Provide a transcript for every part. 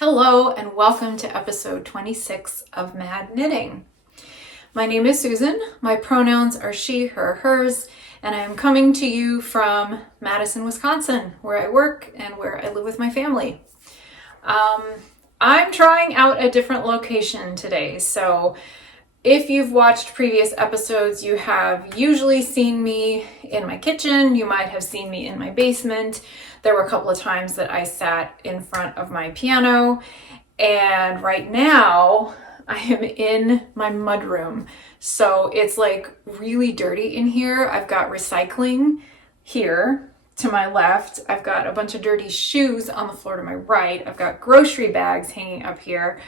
Hello and welcome to episode 26 of Mad Knitting. My name is Susan, my pronouns are she, her, hers, and I am coming to you from Madison, Wisconsin, where I work and where I live with my family. I'm trying out a different location today, so if you've watched previous episodes, you have usually seen me in my kitchen, you might have seen me in my basement. There were a couple of times that I sat in front of my piano, and right now I am in my mudroom. So it's like really dirty in here. I've got recycling here to my left. I've got a bunch of dirty shoes on the floor to my right. I've got grocery bags hanging up here.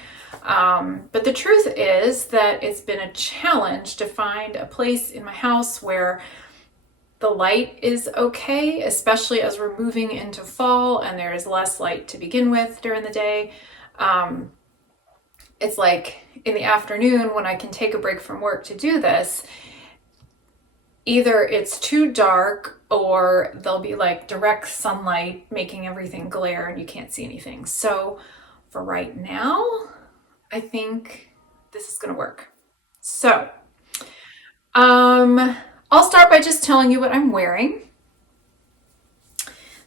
But the truth is that it's been a challenge to find a place in my house where the light is okay, especially as we're moving into fall and there is less light to begin with during the day. It's like in the afternoon when I can take a break from work to do this, either it's too dark or there'll be like direct sunlight making everything glare and you can't see anything. So for right now, I think this is gonna work. So, I'll start by just telling you what I'm wearing.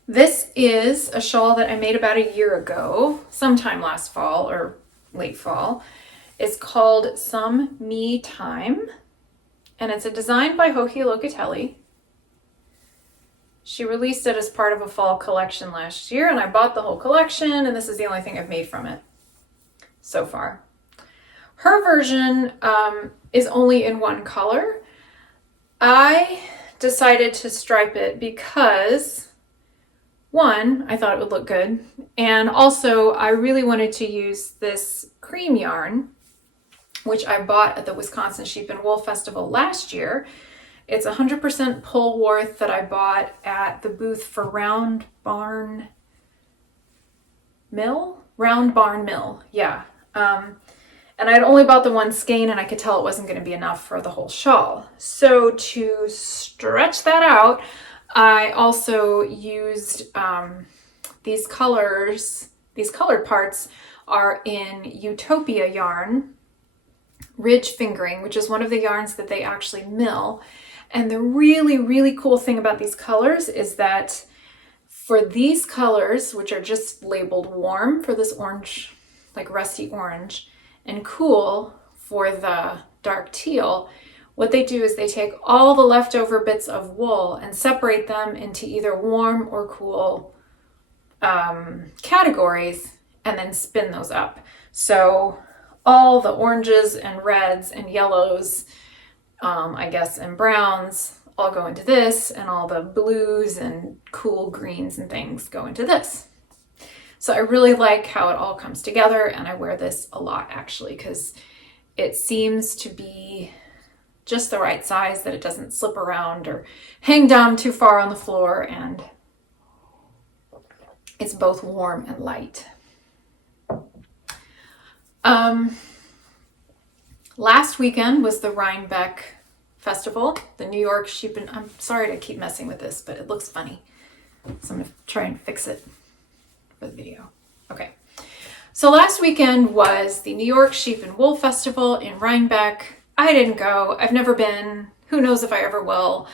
This is a shawl that I made about a year ago, sometime last fall or late fall. It's called Some Me Time, and it's a design by Locatelli. She released it as part of a fall collection last year, and I bought the whole collection, and this is the only thing I've made from it so far. Her version is only in one color. I decided to stripe it because, one, I thought it would look good, and also I really wanted to use this cream yarn, which I bought at the Wisconsin Sheep and Wool Festival last year. It's 100% polwarth that I bought at the booth for Round Barn Mill, yeah. And I'd only bought the one skein and I could tell it wasn't going to be enough for the whole shawl. So to stretch that out, I also used these colors. These colored parts are in Ewetopia yarn, ridge fingering, which is one of the yarns that they actually mill. And the really, really cool thing about these colors is that for these colors, which are just labeled warm for this orange, like rusty orange, and cool for the dark teal, what they do is they take all the leftover bits of wool and separate them into either warm or cool categories and then spin those up. So all the oranges and reds and yellows, I guess, and browns all go into this, and all the blues and cool greens and things go into this. So I really like how it all comes together, and I wear this a lot actually because it seems to be just the right size, that it doesn't slip around or hang down too far on the floor, and it's both warm and light. Last weekend was the Rhinebeck festival, the New York Sheep and... I'm sorry to keep messing with this, but it looks funny. So I'm going to try and fix it for the video. Okay. So last weekend was the New York Sheep and Wool Festival in Rhinebeck. I didn't go. I've never been. Who knows if I ever will.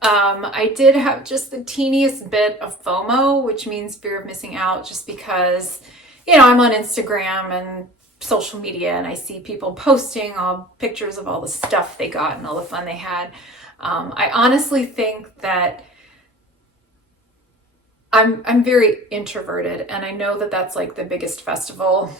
I did have just the teeniest bit of FOMO, which means fear of missing out, just because, you know, I'm on Instagram and social media and I see people posting all pictures of all the stuff they got and all the fun they had. I honestly think that I'm very introverted, and I know that that's like the biggest festival,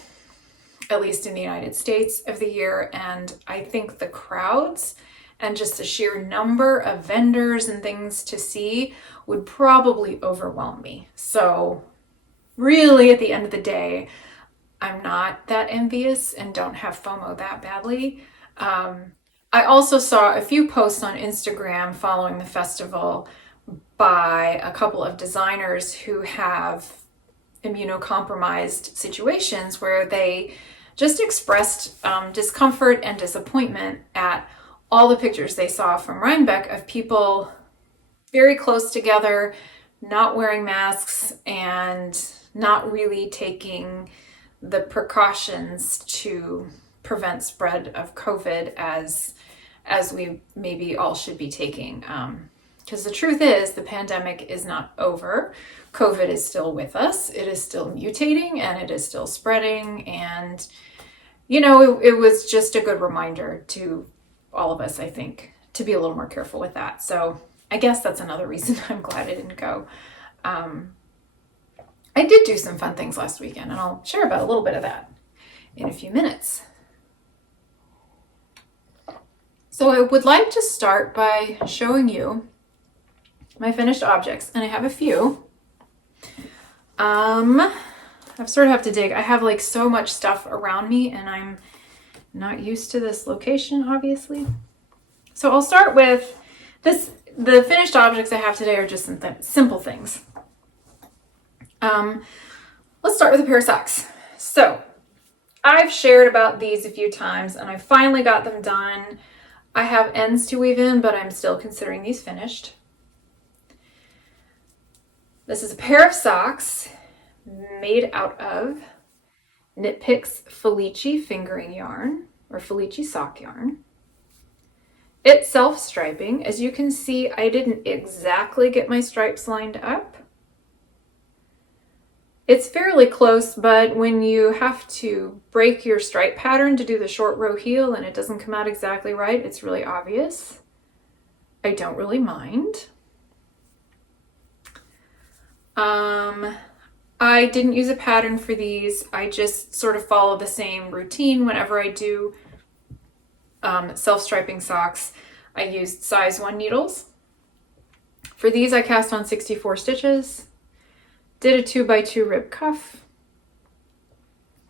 at least in the United States, of the year. And I think the crowds and just the sheer number of vendors and things to see would probably overwhelm me. So really, at the end of the day, I'm not that envious and don't have FOMO that badly. I also saw a few posts on Instagram following the festival by a couple of designers who have immunocompromised situations where they just expressed discomfort and disappointment at all the pictures they saw from Rhinebeck of people very close together, not wearing masks and not really taking the precautions to prevent spread of COVID as we maybe all should be taking. Because the truth is, the pandemic is not over. COVID is still with us. It is still mutating and it is still spreading. And, you know, it was just a good reminder to all of us, I think, to be a little more careful with that. So I guess that's another reason I'm glad I didn't go. I did do some fun things last weekend, and I'll share about a little bit of that in a few minutes. So I would like to start by showing you my finished objects, and I have a few. I sort of have to dig. I have like so much stuff around me, and I'm not used to this location, obviously. So I'll start with this. The finished objects I have today are just some simple things. Let's start with a pair of socks. So I've shared about these a few times, and I finally got them done. I have ends to weave in, but I'm still considering these finished. This is a pair of socks made out of Knitcircus Felici fingering yarn, or Felici sock yarn. It's self-striping. As you can see, I didn't exactly get my stripes lined up. It's fairly close, but when you have to break your stripe pattern to do the short row heel and it doesn't come out exactly right, it's really obvious. I don't really mind. I didn't use a pattern for these. I just sort of follow the same routine whenever I do self-striping socks. I used size 1 needles. For these, I cast on 64 stitches. Did a 2x2 rib cuff,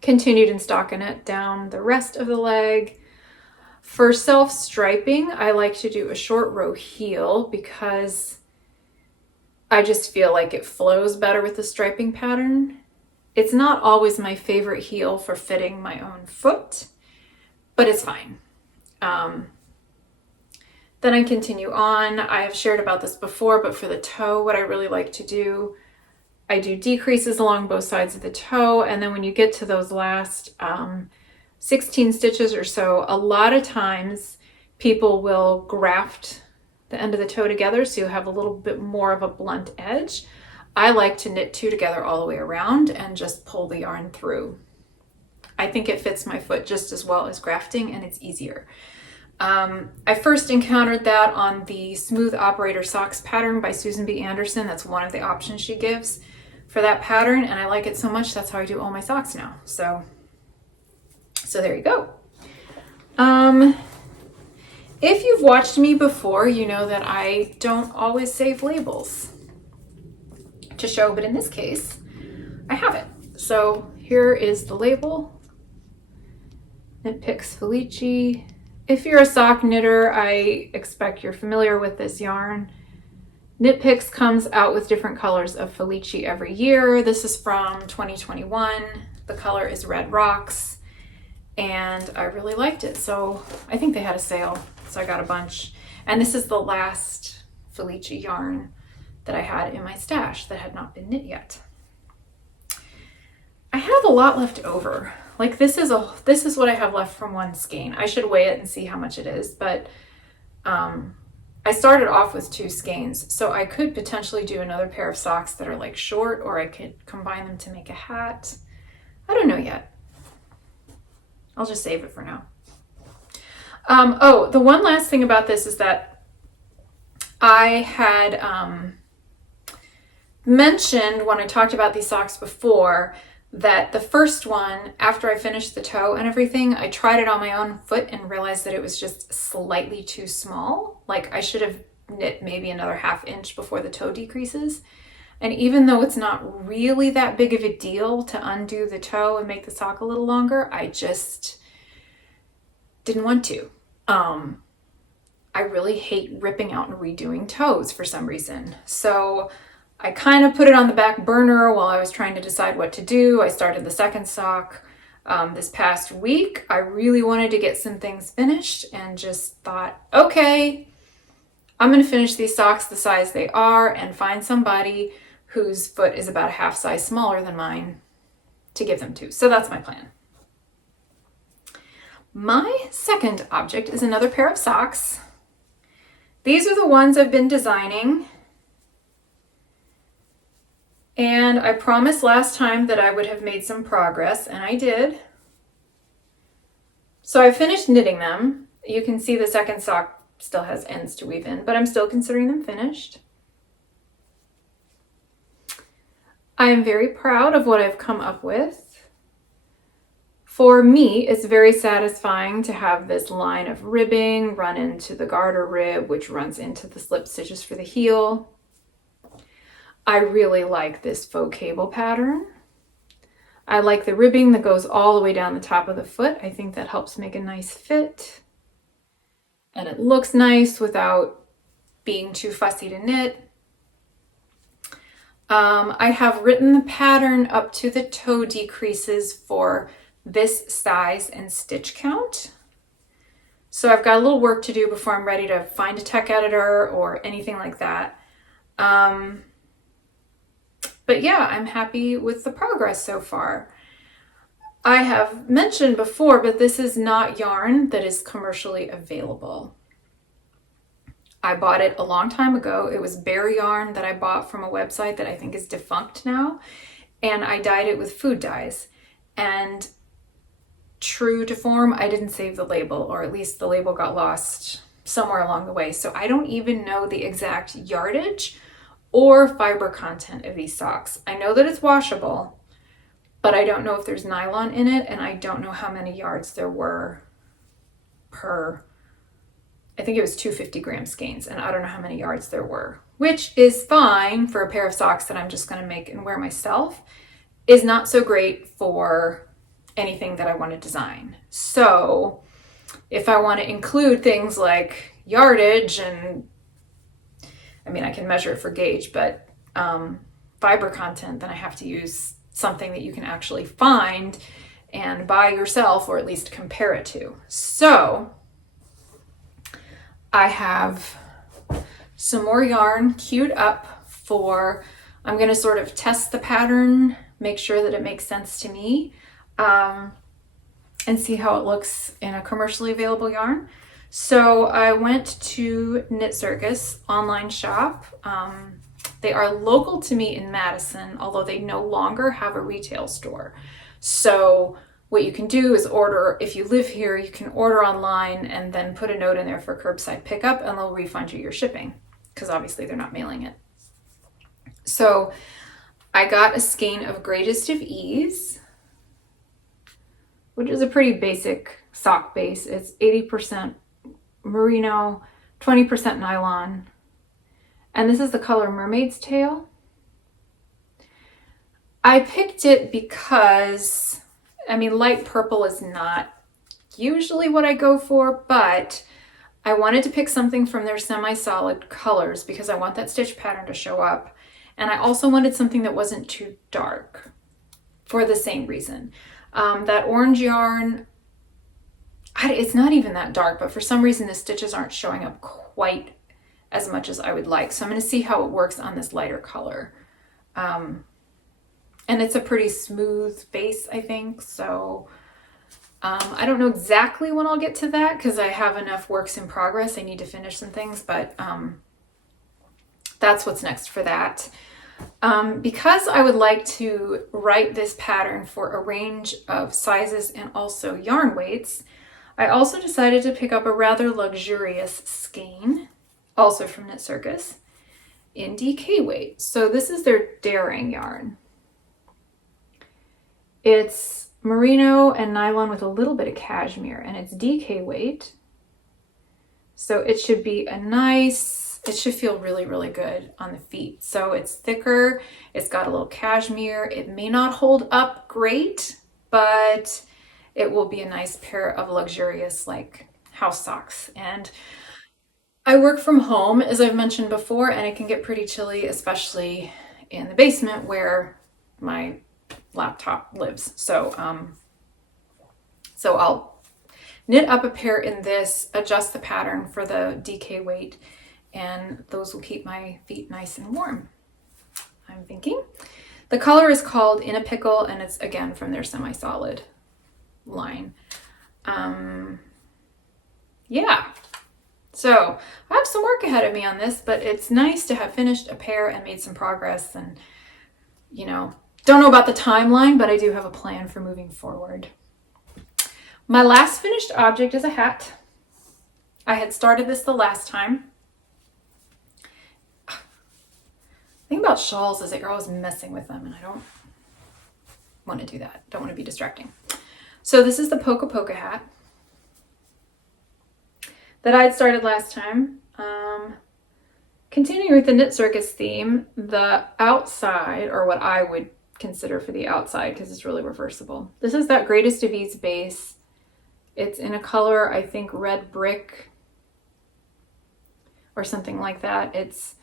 continued in stockinette down the rest of the leg. For self-striping, I like to do a short row heel because I just feel like it flows better with the striping pattern. It's not always my favorite heel for fitting my own foot, but it's fine. Then I continue on. I have shared about this before, but for the toe, what I really like to do, I do decreases along both sides of the toe, and then when you get to those last 16 stitches or so, a lot of times people will graft the end of the toe together so you have a little bit more of a blunt edge. I like to knit two together all the way around and just pull the yarn through. I think it fits my foot just as well as grafting, and it's easier. I first encountered that on the Smooth Operator Socks pattern by Susan B. Anderson. That's one of the options she gives for that pattern, and I like it so much that's how I do all my socks now. So there you go. If you've watched me before, you know that I don't always save labels to show, but in this case, I have it. So here is the label. Knitcircus Felici. If you're a sock knitter, I expect you're familiar with this yarn. Knitpicks comes out with different colors of Felici every year. This is from 2021. The color is Red Rocks, and I really liked it. So I think they had a sale, so I got a bunch. And this is the last Felici yarn that I had in my stash that had not been knit yet. I have a lot left over. Like this is what I have left from one skein. I should weigh it and see how much it is, but I started off with 2 skeins, so I could potentially do another pair of socks that are like short, or I could combine them to make a hat. I don't know yet. I'll just save it for now. Oh, the one last thing about this is that I had mentioned when I talked about these socks before that the first one, after I finished the toe and everything, I tried it on my own foot and realized that it was just slightly too small. Like I should have knit maybe another 1/2 inch before the toe decreases. And even though it's not really that big of a deal to undo the toe and make the sock a little longer, I just didn't want to. I really hate ripping out and redoing toes for some reason. So I kind of put it on the back burner while I was trying to decide what to do. I started the second sock this past week. I really wanted to get some things finished and just thought, okay, I'm going to finish these socks the size they are and find somebody whose foot is about a 1/2 size smaller than mine to give them to. So that's my plan. My second object is another pair of socks. These are the ones I've been designing. And I promised last time that I would have made some progress, and I did. So I finished knitting them. You can see the second sock still has ends to weave in, but I'm still considering them finished. I am very proud of what I've come up with. For me, it's very satisfying to have this line of ribbing run into the garter rib, which runs into the slip stitches for the heel. I really like this faux cable pattern. I like the ribbing that goes all the way down the top of the foot. I think that helps make a nice fit. And it looks nice without being too fussy to knit. I have written the pattern up to the toe decreases for this size and stitch count. So I've got a little work to do before I'm ready to find a tech editor or anything like that. But yeah, I'm happy with the progress so far. I have mentioned before, but this is not yarn that is commercially available. I bought it a long time ago. It was bear yarn that I bought from a website that I think is defunct now. And I dyed it with food dyes. And true to form, I didn't save the label, or at least the label got lost somewhere along the way. So I don't even know the exact yardage or fiber content of these socks. I know that it's washable, but I don't know if there's nylon in it, and I don't know how many yards there were per, I think it was 250 gram skeins, and I don't know how many yards there were, which is fine for a pair of socks that I'm just gonna make and wear myself, is not so great for anything that I wanna design. So if I wanna include things like yardage and, I mean, I can measure it for gauge, but fiber content, then I have to use something that you can actually find and buy yourself, or at least compare it to. So I have some more yarn queued up for, I'm gonna sort of test the pattern, make sure that it makes sense to me, and see how it looks in a commercially available yarn. So I went to Knitcircus online shop. They are local to me in Madison, although they no longer have a retail store. So what you can do is order, if you live here, you can order online and then put a note in there for curbside pickup, and they'll refund you your shipping, because obviously they're not mailing it. So I got a skein of Greatest of Ease, which is a pretty basic sock base. It's 80% merino, 20% nylon, and this is the color Mermaid's Tail. I picked it because, I mean, light purple is not usually what I go for, but I wanted to pick something from their semi-solid colors because I want that stitch pattern to show up, and I also wanted something that wasn't too dark for the same reason. That orange yarn, it's not even that dark, but for some reason the stitches aren't showing up quite as much as I would like. So I'm going to see how it works on this lighter color. And it's a pretty smooth base, I think. So I don't know exactly when I'll get to that because I have enough works in progress. I need to finish some things, but that's what's next for that. Because I would like to write this pattern for a range of sizes and also yarn weights, I also decided to pick up a rather luxurious skein, also from Knitcircus, in DK weight. So this is their Daring yarn. It's merino and nylon with a little bit of cashmere, and it's DK weight. So it should be a nice, it should feel really, really good on the feet. So it's thicker, it's got a little cashmere. It may not hold up great, but it will be a nice pair of luxurious like house socks. And I work from home, as I've mentioned before, and it can get pretty chilly, especially in the basement where my laptop lives. So I'll knit up a pair in this, adjust the pattern for the DK weight, and those will keep my feet nice and warm, I'm thinking. The color is called In a Pickle, and it's again from their semi-solid line. Yeah. So I have some work ahead of me on this, but it's nice to have finished a pair and made some progress, and, you know, don't know about the timeline, but I do have a plan for moving forward. My last finished object is a hat. I had started this the last time. The thing about shawls is that you're always messing with them, and I don't want to do that. Don't want to be distracting. So this is the PokaPoka hat that I had started last time. Continuing with the Knitcircus theme, the outside, or what I would consider for the outside, because it's really reversible. This is that Greatest Davies base. It's in a color, I think, red brick or something like that. It's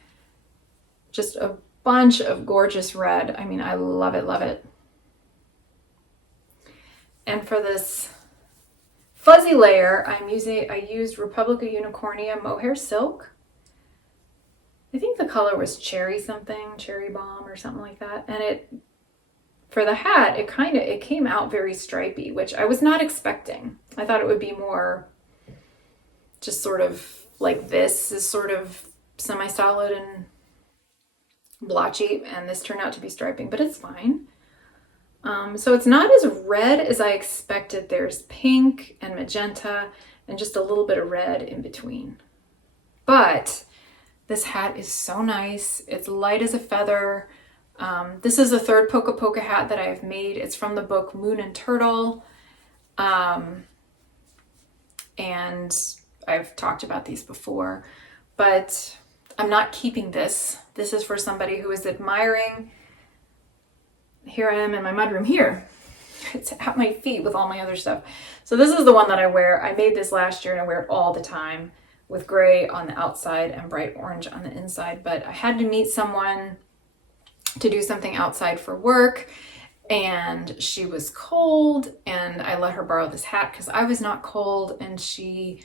just a bunch of gorgeous red. I mean, I love it, love it. And for this fuzzy layer, I used Republica Unicornia mohair silk. I think the color was cherry something, cherry bomb or something like that. And for the hat, it came out very stripy, which I was not expecting. I thought it would be more just sort of like this is sort of semi-solid and blotchy, and this turned out to be striping, but it's fine. So it's not as red as I expected. There's pink and magenta and just a little bit of red in between. But this hat is so nice. It's light as a feather. This is the third PokaPoka hat that I've made. It's from the book Moon and Turtle. And I've talked about these before, but I'm not keeping this. This is for somebody who is admiring. Here I am in my mudroom here. It's at my feet with all my other stuff. So this is the one that I wear. I made this last year and I wear it all the time with gray on the outside and bright orange on the inside. But I had to meet someone to do something outside for work, and she was cold, and I let her borrow this hat because I was not cold, and she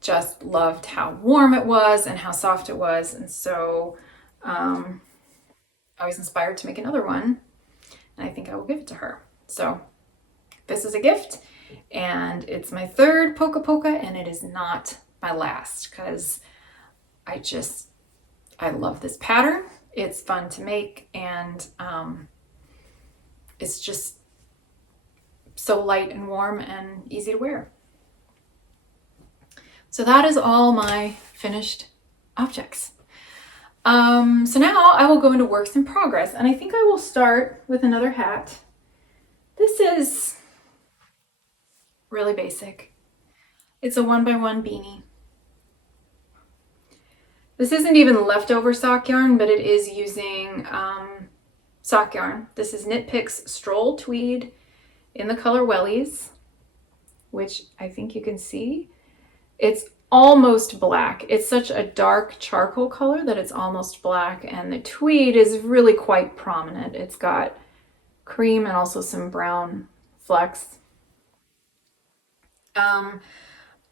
just loved how warm it was and how soft it was. And so I was inspired to make another one, and I think I will give it to her. So this is a gift, and it's my third PokaPoka, and it is not my last because I love this pattern. It's fun to make, and it's just so light and warm and easy to wear. So that is all my finished objects. So now I will go into works in progress, and I think I will start with another hat. This is really basic. It's a 1x1 beanie. This isn't even leftover sock yarn, but it is using sock yarn. This is Knit Picks Stroll Tweed in the color Wellies, which I think you can see. It's almost black. It's such a dark charcoal color that it's almost black, and the tweed is really quite prominent. It's got cream and also some brown flecks.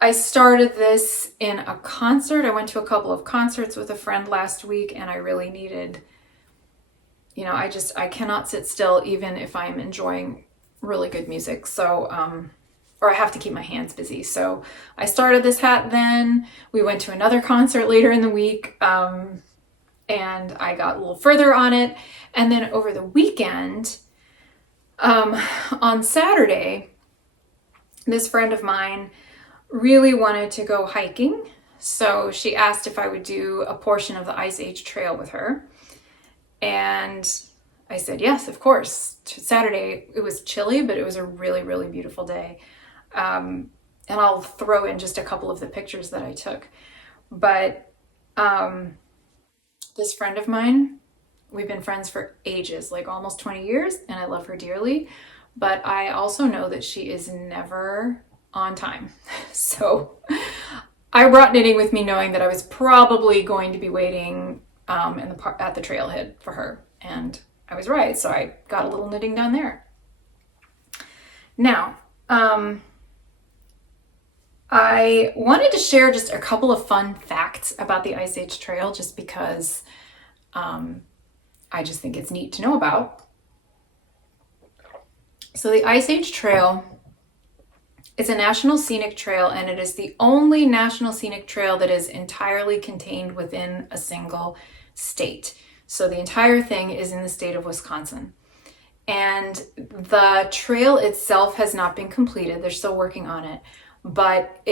I started this in a concert. I went to a couple of concerts with a friend last week, and I really needed, I cannot sit still even if I'm enjoying really good music. So, or I have to keep my hands busy. So I started this hat then. We went to another concert later in the week, and I got a little further on it. And then over the weekend, on Saturday, this friend of mine really wanted to go hiking. So she asked if I would do a portion of the Ice Age Trail with her. And I said, yes, of course. Saturday, it was chilly, but it was a really, really beautiful day. And I'll throw in just a couple of the pictures that I took. But this friend of mine, we've been friends for ages, like almost 20 years, and I love her dearly. But I also know that she is never on time. So I brought knitting with me knowing that I was probably going to be waiting at the trailhead for her. And I was right. So I got a little knitting done there. Now, I wanted to share just a couple of fun facts about the Ice Age Trail, just because I just think it's neat to know about. So the Ice Age Trail is a national scenic trail, and it is the only national scenic trail that is entirely contained within a single state. So the entire thing is in the state of Wisconsin. And the trail itself has not been completed. They're still working on it, but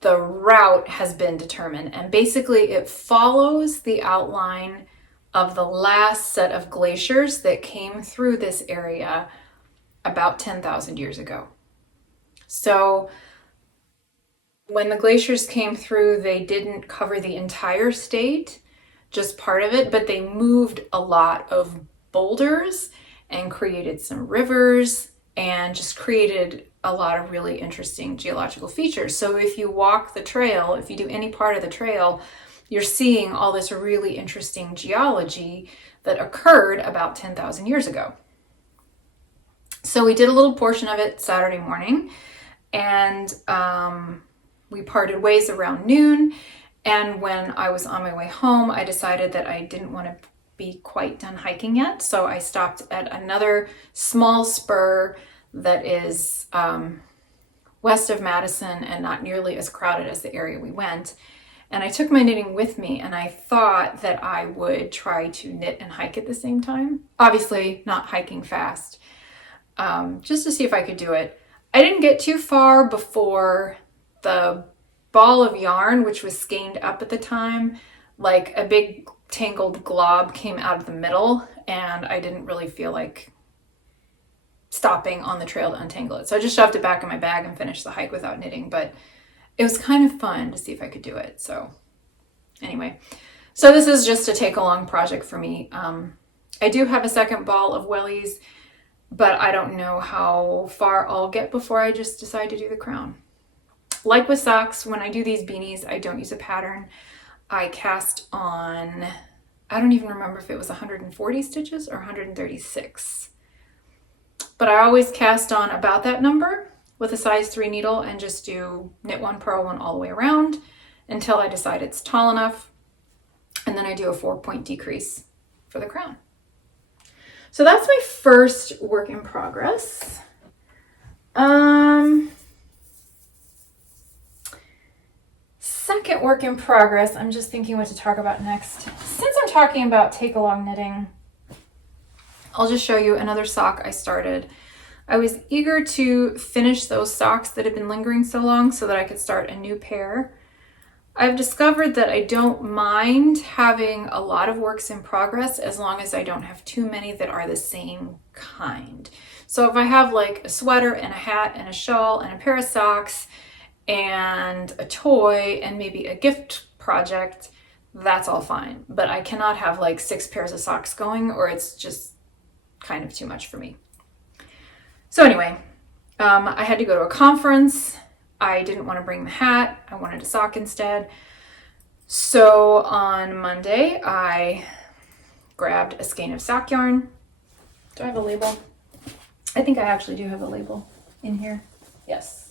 the route has been determined. And basically it follows the outline of the last set of glaciers that came through this area about 10,000 years ago. So when the glaciers came through, they didn't cover the entire state, just part of it, but they moved a lot of boulders and created some rivers and just created a lot of really interesting geological features. So if you walk the trail, if you do any part of the trail, you're seeing all this really interesting geology that occurred about 10,000 years ago. So we did a little portion of it Saturday morning, and we parted ways around noon. And when I was on my way home, I decided that I didn't want to be quite done hiking yet. So I stopped at another small spur that is west of Madison and not nearly as crowded as the area we went. And I took my knitting with me, and I thought that I would try to knit and hike at the same time. Obviously not hiking fast, just to see if I could do it. I didn't get too far before the ball of yarn, which was skeined up at the time, like a big tangled glob came out of the middle, and I didn't really feel like stopping on the trail to untangle it. So I just shoved it back in my bag and finished the hike without knitting, but it was kind of fun to see if I could do it. So anyway, so this is just a take along project for me. I do have a second ball of wellies, but I don't know how far I'll get before I just decide to do the crown. Like with socks, when I do these beanies, I don't use a pattern. I cast on, I don't even remember if it was 140 stitches or 136. But I always cast on about that number with a size 3 needle and just do knit 1, purl 1 all the way around until I decide it's tall enough. And then I do a 4-point decrease for the crown. So that's my first work in progress. Second work in progress, I'm just thinking what to talk about next. Since I'm talking about take along knitting, I'll just show you another sock I started. I was eager to finish those socks that had been lingering so long so that I could start a new pair. I've discovered that I don't mind having a lot of works in progress as long as I don't have too many that are the same kind. So if I have like a sweater and a hat and a shawl and a pair of socks and a toy and maybe a gift project, that's all fine. But I cannot have like 6 pairs of socks going, or it's just kind of too much for me. So anyway, I had to go to a conference. I didn't want to bring the hat. I wanted a sock instead. So on Monday, I grabbed a skein of sock yarn. Do I have a label? I think I actually do have a label in here. Yes.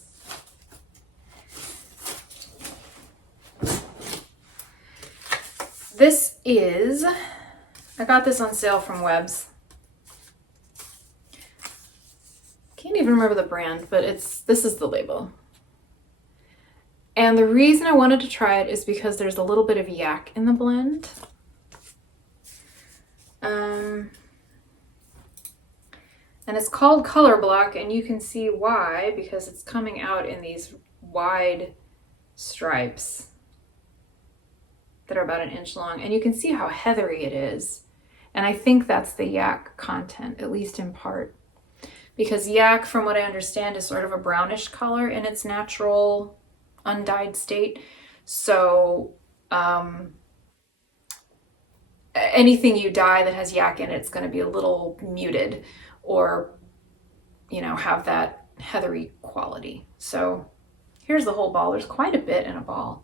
This is, I got this on sale from Webs. Can't even remember the brand, but this is the label. And the reason I wanted to try it is because there's a little bit of yak in the blend. And it's called Color Block, and you can see why, because it's coming out in these wide stripes that are about 1 inch long, and you can see how heathery it is. And I think that's the yak content, at least in part. Because yak, from what I understand, is sort of a brownish color in its natural undyed state. So anything you dye that has yak in it, it's going to be a little muted or, you know, have that heathery quality. So here's the whole ball. There's quite a bit in a ball.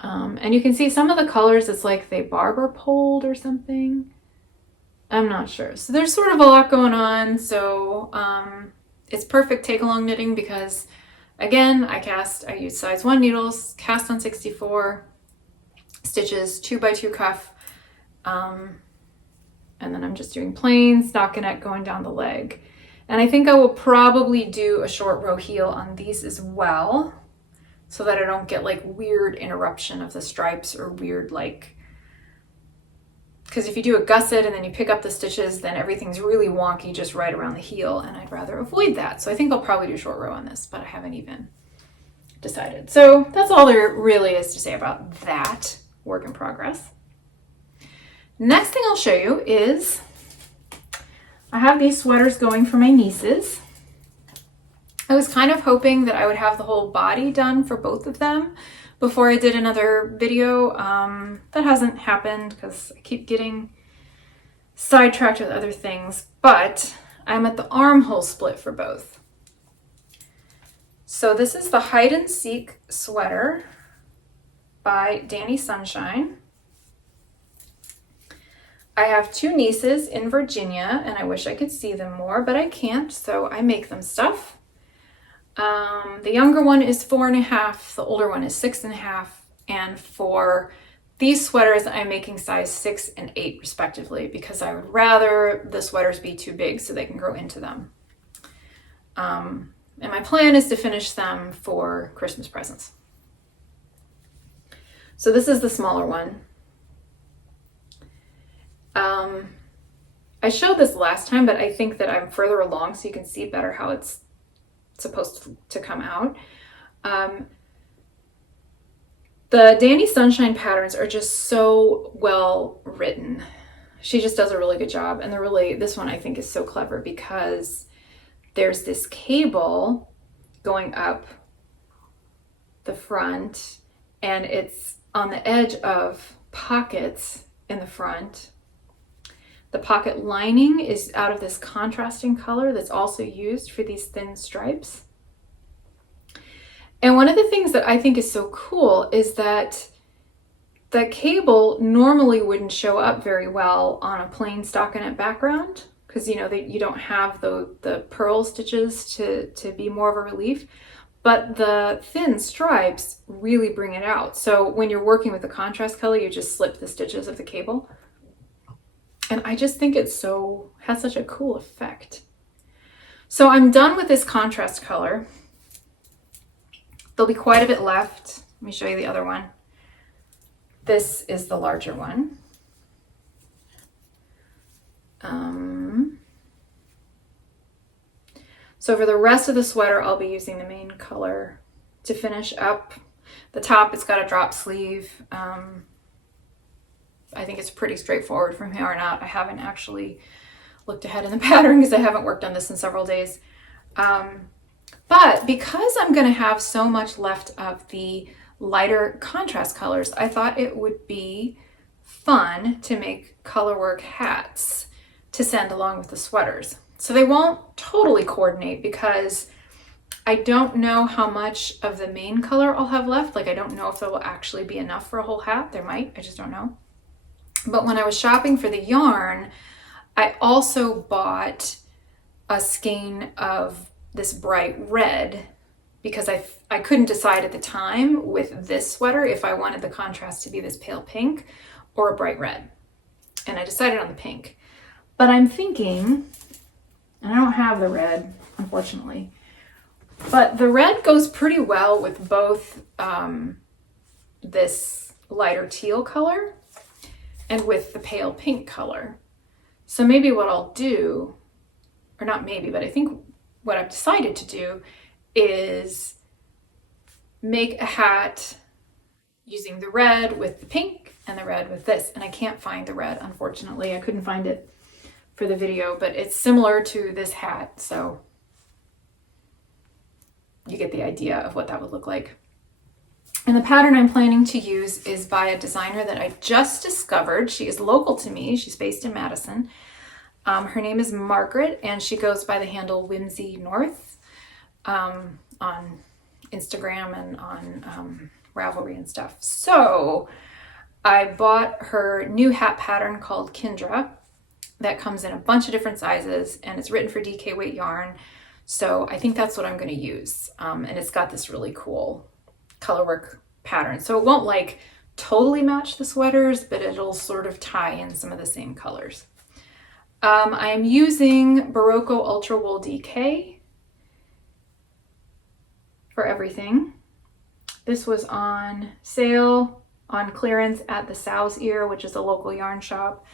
And you can see some of the colors, it's like they barber poled or something. I'm not sure. So there's sort of a lot going on. So it's perfect take along knitting because, again, I use size 1 needles, cast on 64 stitches, 2x2 cuff, and then I'm just doing plain stockinette going down the leg. And I think I will probably do a short row heel on these as well, so that I don't get like weird interruption of the stripes or weird like, because if you do a gusset and then you pick up the stitches, then everything's really wonky just right around the heel, and I'd rather avoid that. So I think I'll probably do short row on this, but I haven't even decided. So that's all there really is to say about that work in progress. Next thing I'll show you is I have these sweaters going for my nieces. I was kind of hoping that I would have the whole body done for both of them before I did another video. That hasn't happened because I keep getting sidetracked with other things, but I'm at the armhole split for both. So this is the Hide and Seek sweater by Dani Sunshine. I have two nieces in Virginia, and I wish I could see them more, but I can't, so I make them stuff. The younger one is 4.5, the older one is 6.5, and for these sweaters I'm making size 6 and 8 respectively, because I would rather the sweaters be too big so they can grow into them. And my plan is to finish them for Christmas presents. So this is the smaller one. I showed this last time, but I think that I'm further along so you can see better how it's supposed to come out. The Dani Sunshine patterns are just so well written. She just does a really good job, and this one I think is so clever because there's this cable going up the front, and it's on the edge of pockets in the front. The pocket lining is out of this contrasting color that's also used for these thin stripes. And one of the things that I think is so cool is that the cable normally wouldn't show up very well on a plain stockinette background, because you don't have the purl stitches to be more of a relief, but the thin stripes really bring it out. So when you're working with the contrast color, you just slip the stitches of the cable. And I just think has such a cool effect. So I'm done with this contrast color. There'll be quite a bit left. Let me show you the other one. This is the larger one. So for the rest of the sweater, I'll be using the main color to finish up the top. It's got a drop sleeve. I think it's pretty straightforward from here on out. I haven't actually looked ahead in the pattern because I haven't worked on this in several days. But because I'm going to have so much left of the lighter contrast colors, I thought it would be fun to make colorwork hats to send along with the sweaters. So they won't totally coordinate because I don't know how much of the main color I'll have left. Like, I don't know if there will actually be enough for a whole hat. There might, I just don't know. But when I was shopping for the yarn, I also bought a skein of this bright red because I couldn't decide at the time with this sweater if I wanted the contrast to be this pale pink or a bright red. And I decided on the pink. But I'm thinking, and I don't have the red, unfortunately, but the red goes pretty well with both this lighter teal color and with the pale pink color. So maybe what I'll do, or not maybe, but I think what I've decided to do is make a hat using the red with the pink and the red with this. And I can't find the red, unfortunately. I couldn't find it for the video, but it's similar to this hat. So you get the idea of what that would look like. And the pattern I'm planning to use is by a designer that I just discovered. She is local to me. She's based in Madison. Her name is Margaret, and she goes by the handle Whimsy North on Instagram and on Ravelry and stuff. So I bought her new hat pattern called Kindra that comes in a bunch of different sizes, and it's written for DK weight yarn. So I think that's what I'm going to use. And it's got this really cool colorwork pattern. So it won't like totally match the sweaters, but it'll sort of tie in some of the same colors. I am using Berocco Ultra Wool DK for everything. This was on sale, on clearance at the Sow's Ear, which is a local yarn shop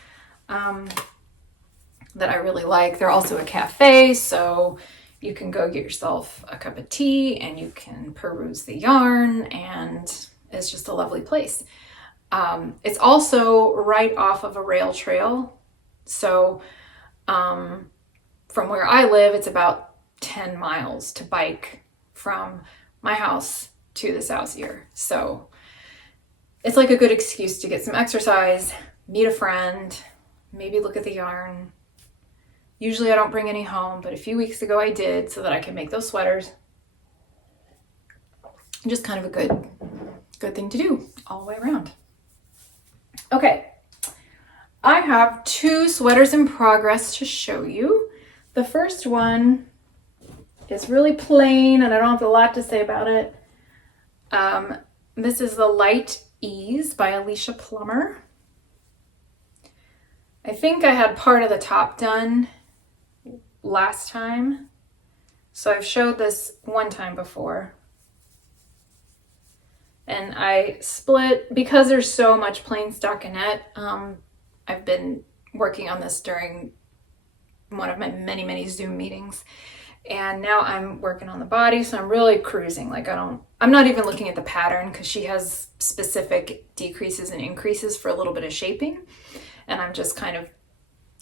that I really like. They're also a cafe, so you can go get yourself a cup of tea and you can peruse the yarn, and it's just a lovely place. It's also right off of a rail trail. So from where I live, it's about 10 miles to bike from my house to the Sow's Ear. So it's like a good excuse to get some exercise, meet a friend, maybe look at the yarn. Usually I don't bring any home, but a few weeks ago I did so that I can make those sweaters. Just kind of a good thing to do all the way around. Okay, I have 2 sweaters in progress to show you. The first one is really plain and I don't have a lot to say about it. This is the Light Ease by Alicia Plummer. I think I had part of the top done last time, so I've showed this one time before, and I split because there's so much plain stockinette. I've been working on this during one of my many Zoom meetings, and now I'm working on the body, so I'm really cruising. Like I'm not even looking at the pattern because she has specific decreases and increases for a little bit of shaping, and I'm just kind of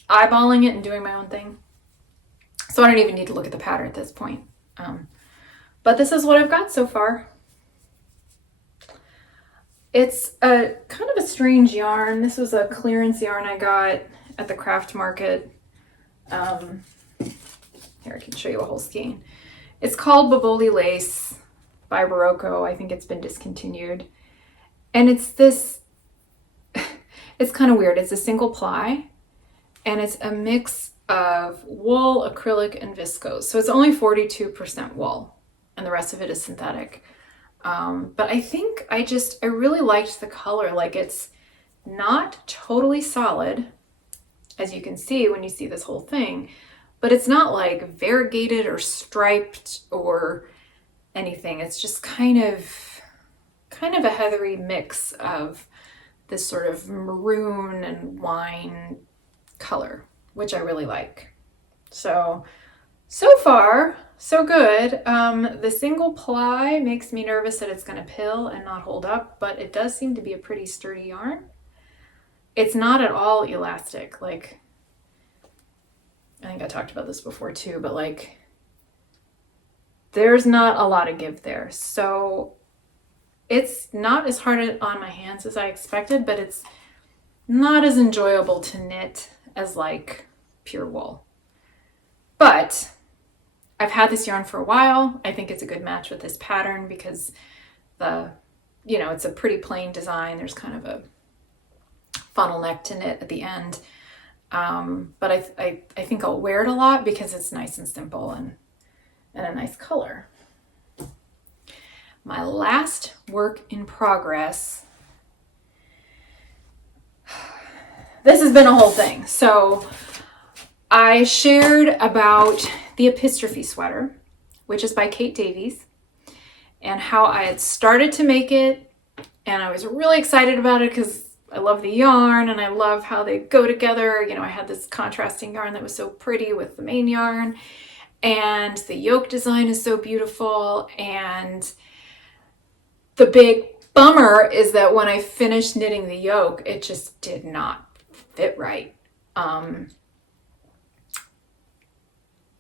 eyeballing it and doing my own thing. So I don't even need to look at the pattern at this point. But this is what I've got so far. It's a kind of a strange yarn. This was a clearance yarn I got at the craft market. Here, I can show you a whole skein. It's called Boboli Lace by Berocco. I think it's been discontinued. And it's this, it's kind of weird. It's a single ply, and it's a mix of wool, acrylic, and viscose. So it's only 42% wool, and the rest of it is synthetic. But I think I really liked the color. Like, it's not totally solid, as you can see when you see this whole thing, but it's not like variegated or striped or anything. It's just kind of a heathery mix of this sort of maroon and wine color, which I really like. So far, so good. The single ply makes me nervous that it's gonna pill and not hold up, but it does seem to be a pretty sturdy yarn. It's not at all elastic. Like, I think I talked about this before too, but like, there's not a lot of give there. So it's not as hard on my hands as I expected, but it's not as enjoyable to knit as like pure wool. But I've had this yarn for a while. I think it's a good match with this pattern because it's a pretty plain design. There's kind of a funnel neck to knit at the end. But I think I'll wear it a lot because it's nice and simple and a nice color. My last work in progress. This has been a whole thing. So I shared about the Epistrophy sweater, which is by Kate Davies, and how I had started to make it, and I was really excited about it because I love the yarn and I love how they go together. You know, I had this contrasting yarn that was so pretty with the main yarn, and the yoke design is so beautiful. And the big bummer is that when I finished knitting the yoke, it just did not fit right.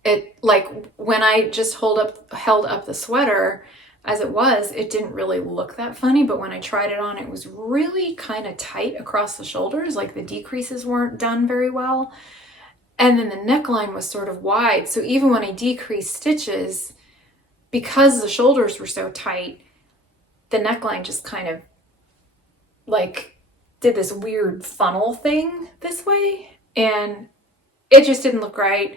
It, like, when I just held up the sweater as it was, it didn't really look that funny, but when I tried it on, it was really kind of tight across the shoulders. Like, the decreases weren't done very well, and then the neckline was sort of wide, so even when I decreased stitches, because the shoulders were so tight, the neckline just kind of like did this weird funnel thing this way, and it just didn't look right.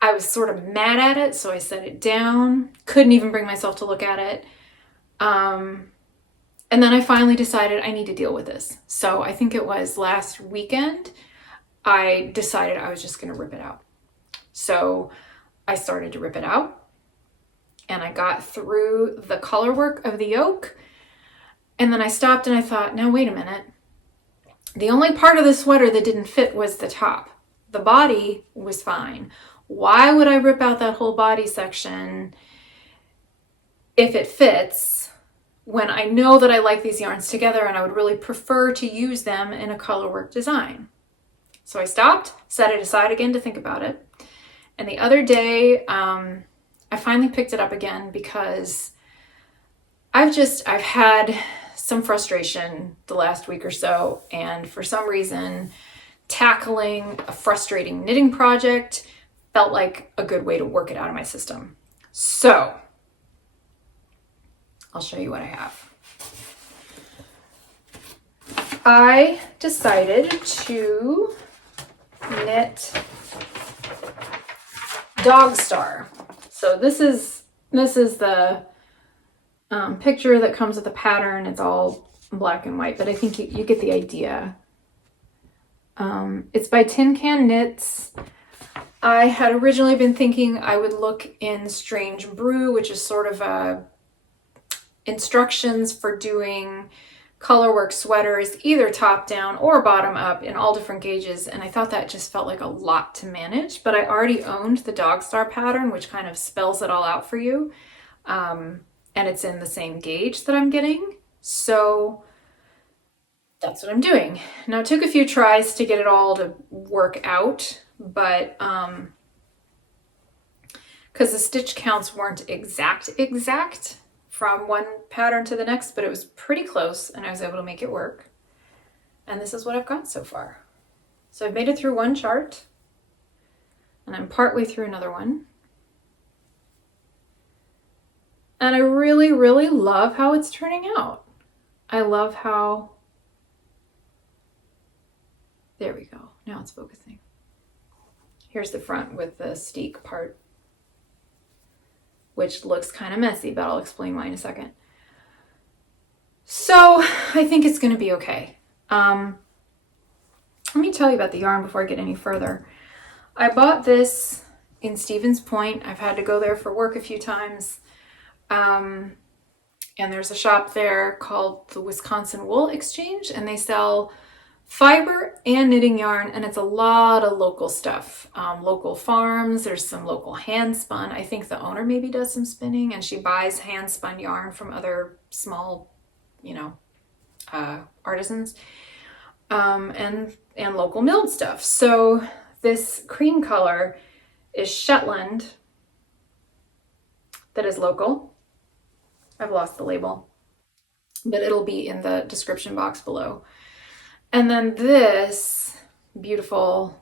I was sort of mad at it, so I set it down. Couldn't even bring myself to look at it. And then I finally decided I need to deal with this. So I think it was last weekend, I decided I was just going to rip it out. So I started to rip it out, and I got through the color work of the yoke, and then I stopped and I thought, now wait a minute. The only part of the sweater that didn't fit was the top. The body was fine. Why would I rip out that whole body section if it fits, when I know that I like these yarns together and I would really prefer to use them in a colorwork design? So I stopped, set it aside again to think about it. And the other day, I finally picked it up again because I've had some frustration the last week or so. And for some reason, tackling a frustrating knitting project felt like a good way to work it out of my system. So I'll show you what I have. I decided to knit Dog Star. So this is the picture that comes with the pattern. It's all black and white, but I think you get the idea. It's by Tin Can Knits. I had originally been thinking I would look in Strange Brew, which is sort of a instructions for doing colorwork sweaters, either top down or bottom up in all different gauges. And I thought that just felt like a lot to manage, but I already owned the Dog Star pattern, which kind of spells it all out for you. And it's in the same gauge that I'm getting. So that's what I'm doing. Now, it took a few tries to get it all to work out, but because the stitch counts weren't exact from one pattern to the next, but it was pretty close and I was able to make it work. And this is what I've got so far. So I've made it through one chart and I'm partway through another one. And I really, really love how it's turning out. I love how, there we go. Now it's focusing. Here's the front with the steek part, which looks kind of messy, but I'll explain why in a second. So I think it's going to be okay. Let me tell you about the yarn before I get any further. I bought this in Stevens Point. I've had to go there for work a few times. And there's a shop there called the Wisconsin Wool Exchange, and they sell fiber and knitting yarn, and it's a lot of local stuff. Local farms, there's some local hand spun. I think the owner maybe does some spinning, and she buys hand spun yarn from other small, artisans, and local milled stuff. So this cream color is Shetland, that is local. I've lost the label, but it'll be in the description box below. And then this beautiful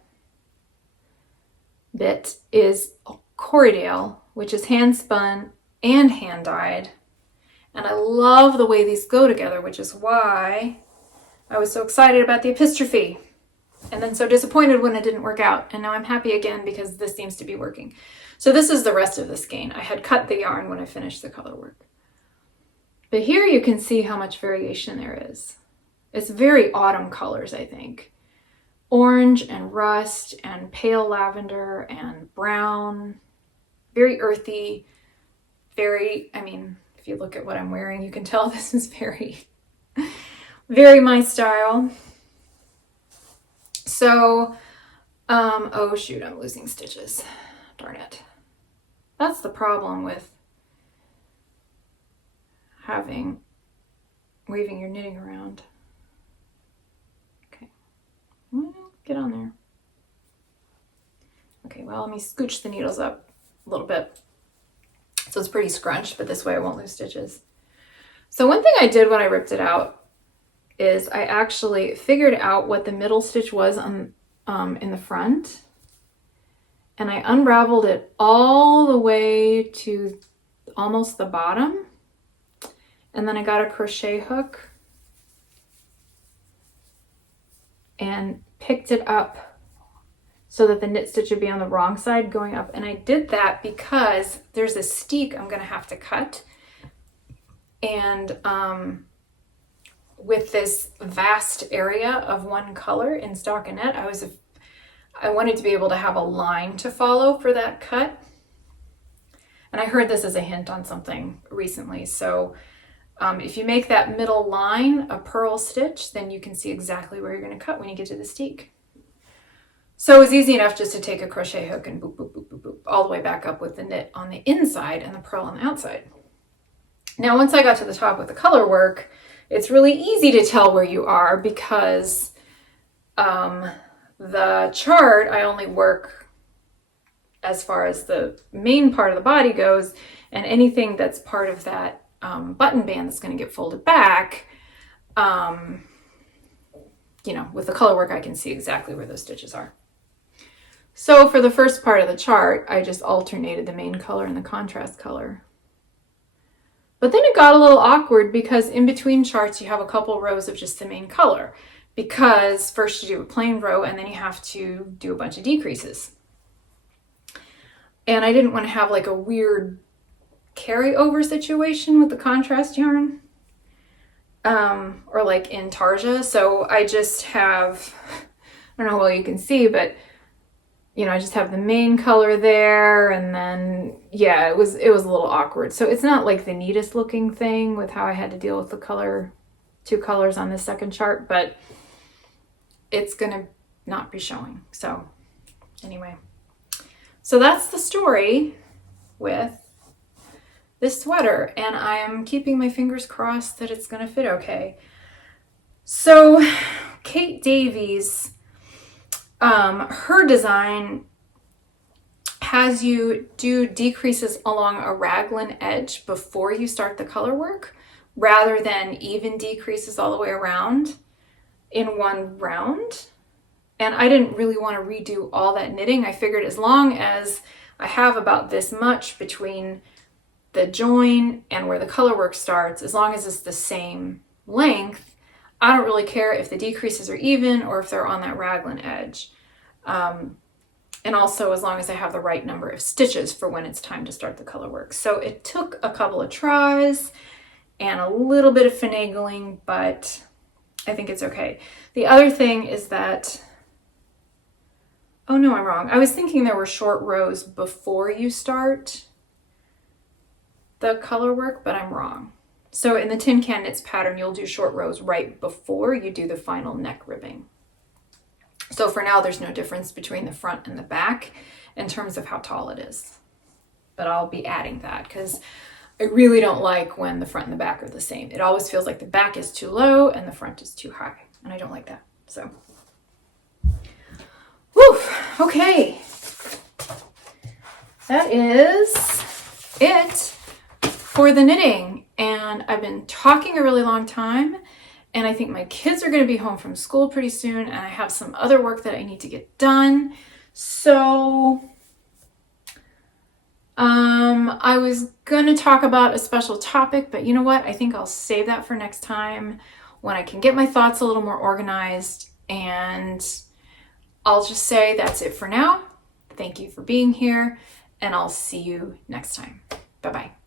bit is Corriedale, which is hand spun and hand dyed. And I love the way these go together, which is why I was so excited about the Epistrophy and then so disappointed when it didn't work out. And now I'm happy again because this seems to be working. So this is the rest of the skein. I had cut the yarn when I finished the color work. But here you can see how much variation there is. It's very autumn colors, I think. Orange and rust and pale lavender and brown. Very earthy. If you look at what I'm wearing, you can tell this is very, very my style. So, oh shoot, I'm losing stitches. Darn it. That's the problem with waving your knitting around. Okay, well, get on there. Okay, well, let me scooch the needles up a little bit. So it's pretty scrunched, but this way I won't lose stitches. So one thing I did when I ripped it out is I actually figured out what the middle stitch was on in the front, and I unraveled it all the way to almost the bottom. And then I got a crochet hook and picked it up so that the knit stitch would be on the wrong side going up. And I did that because there's a steek I'm going to have to cut. And with this vast area of one color in stockinette, I wanted to be able to have a line to follow for that cut. And I heard this as a hint on something recently. So if you make that middle line a purl stitch, then you can see exactly where you're going to cut when you get to the steek. So it was easy enough just to take a crochet hook and boop, boop, boop, boop, boop, all the way back up with the knit on the inside and the purl on the outside. Now, once I got to the top with the color work, it's really easy to tell where you are because the chart, I only work as far as the main part of the body goes, and anything that's part of that button band that's going to get folded back, you know, with the color work, I can see exactly where those stitches are. So for the first part of the chart, I just alternated the main color and the contrast color. But then it got a little awkward because in between charts, you have a couple rows of just the main color, because first you do a plain row and then you have to do a bunch of decreases. And I didn't want to have like a weird carryover situation with the contrast yarn, or like in Tarja. So I just have, I don't know how well you can see, but you know, I just have the main color there, and then yeah, it was a little awkward. So it's not like the neatest looking thing with how I had to deal with the color, two colors on this second chart, but it's gonna not be showing. So anyway, so that's the story with this sweater, and I am keeping my fingers crossed that it's gonna fit okay. So Kate Davies, her design has you do decreases along a raglan edge before you start the color work, rather than even decreases all the way around in one round. And I didn't really want to redo all that knitting. I figured as long as I have about this much between the join and where the color work starts, as long as it's the same length, I don't really care if the decreases are even or if they're on that raglan edge. And also as long as I have the right number of stitches for when it's time to start the color work. So it took a couple of tries and a little bit of finagling, but I think it's okay. The other thing is that, oh no, I'm wrong. I was thinking there were short rows before you start the color work, but I'm wrong. So in the Tin Can Knits pattern, you'll do short rows right before you do the final neck ribbing. So for now, there's no difference between the front and the back in terms of how tall it is. But I'll be adding that because I really don't like when the front and the back are the same. It always feels like the back is too low and the front is too high. And I don't like that. So, whew, okay. That is it for the knitting. And I've been talking a really long time. And I think my kids are going to be home from school pretty soon, and I have some other work that I need to get done. So I was going to talk about a special topic, but you know what? I think I'll save that for next time when I can get my thoughts a little more organized. And I'll just say that's it for now. Thank you for being here, and I'll see you next time. Bye-bye.